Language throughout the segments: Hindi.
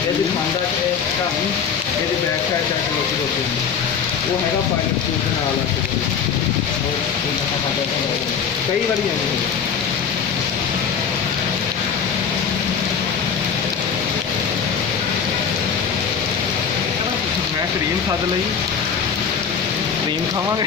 ये खांदा कहानी ये बैक साइड जाके रोटी रोटी वो है पायलट सूट नाल कई बार है मैं क्रीम खद ली क्रीम खावे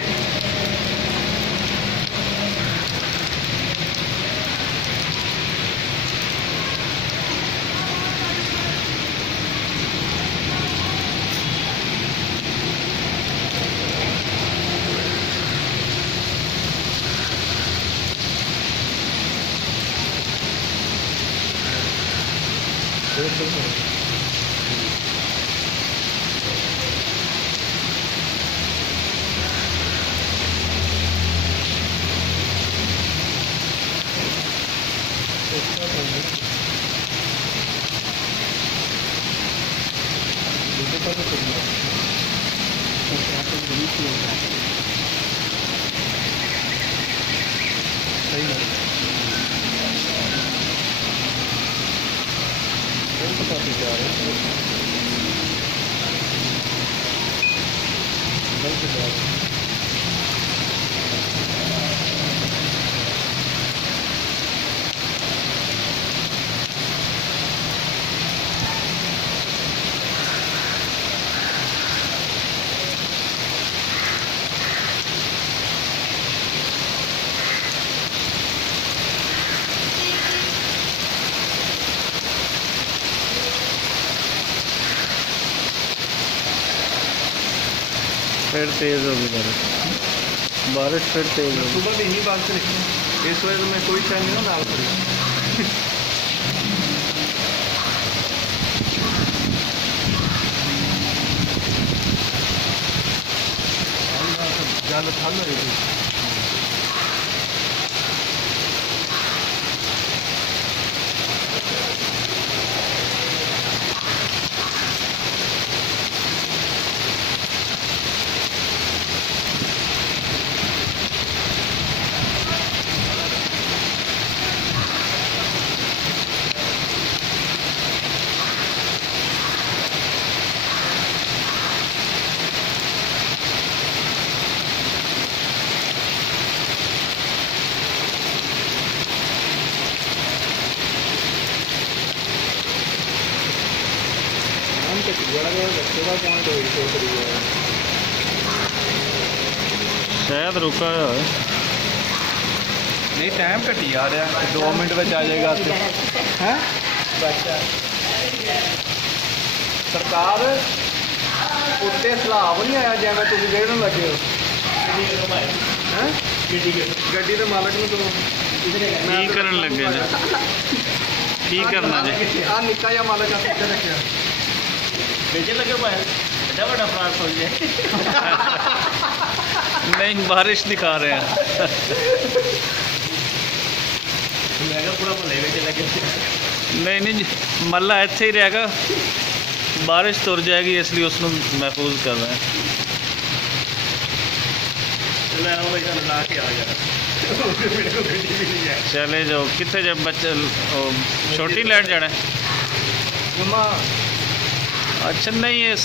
सही है फिर तेज़ होगी बारिश फिर तेज़ होगी। सुबह भी यही बात से लिखी इस वजह से मैं कोई टाइम नहीं ना डाल पड़ी जल ठंड हो गई शायद रुका है नहीं टाइम घटी आ रहा 2 मिनट में आ जाएगा है सरकार उत्ते सलाब नहीं आया जिमें तुम कहने लगे हो गड्डी के मालक में की करन लगे की करना जी आ निक्का जिहा मालक रखा बेचे लगे बड़ा बड़ा फ्रॉड हो जाए नहीं बारिश दिखा रहे हैं पूरा भले बेचे लगे नहीं नहीं मल्ला इत्थे ही रहेगा बारिश तुर जाएगी इसलिए उसको महफूज कर रहे हैं। मैं आओ भाई सानू ला के आ यार मेरे को गड्डी भी नहीं है चले जाओ कितने जब बच्चे छोटी लाइट जाना है मम्मा अच्छा नहीं ये